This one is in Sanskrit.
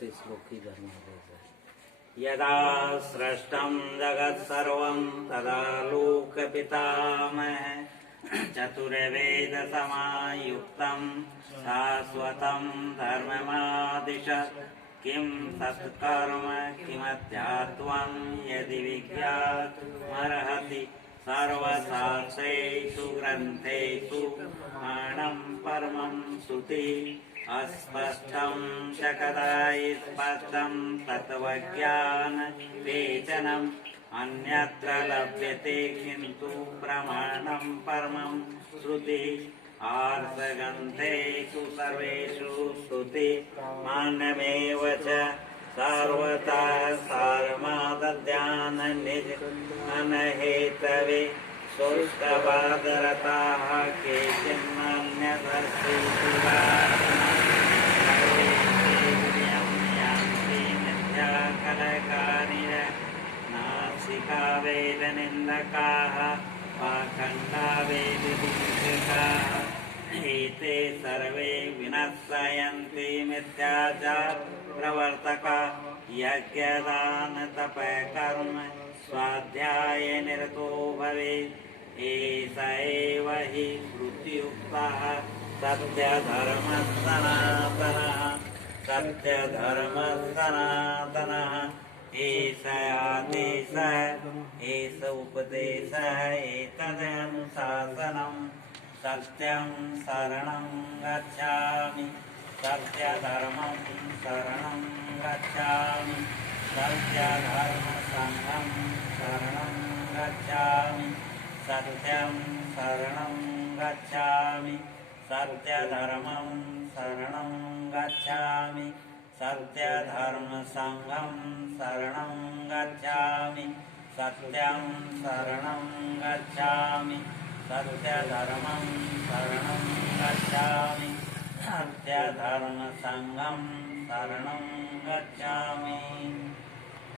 ते श्लोकी धर्मादेश यदा सृष्टं जगत्सर्वं तदा लोकपितामह चतुर्वेदसमायुक्तं शाश्वतं धर्ममादिशत् किं सत्कर्म किमध्यात्मं यदि विज्ञातुमर्हति सर्वशास्त्रेषु ग्रन्थेषु मानं परमं श्रुति अस्पष्टं च कदाचित् स्पष्टं तत्त्वज्ञानविवेचनम् अन्यत्र लभ्यते किन्तु प्रमाणं परमं श्रुति आर्षग्रन्थेषु सर्वेषु श्रुति मान्यमेव च सर्वथा सारमादध्यान निज अनहेतवे शुष्कवादरताः केचिन्नन्यदर्शितुला कलकारिण नासिका वेदनिन्दकाः पाखण्डा वेददूषकाः एते सर्वे विनश्यन्ति मिथ्याचार प्रवर्तका यज्ञदानतपकर्म स्वाध्याय निरतो भवेत् एष एव हि श्रुतियुक्तः सत्यधर्मसनातनः सत्यधर्मसनातनः एष आदेशः एष उपदेशः एतदनुशासनम् सत्यं शरणं गच्छामि सत्यधर्मं शरणं गच्छामि सत्यधर्मसङ्घं शरणं गच्छामि सत्यं शरणं गच्छामि सत्यधर्मं शरणं गच्छामि सत्यधर्मसङ्घं शरणं गच्छामि सत्यं शरणं गच्छामि सत्यधर्मं शरणं गच्छामि सत्यधर्मसङ्घं शरणं गच्छामि।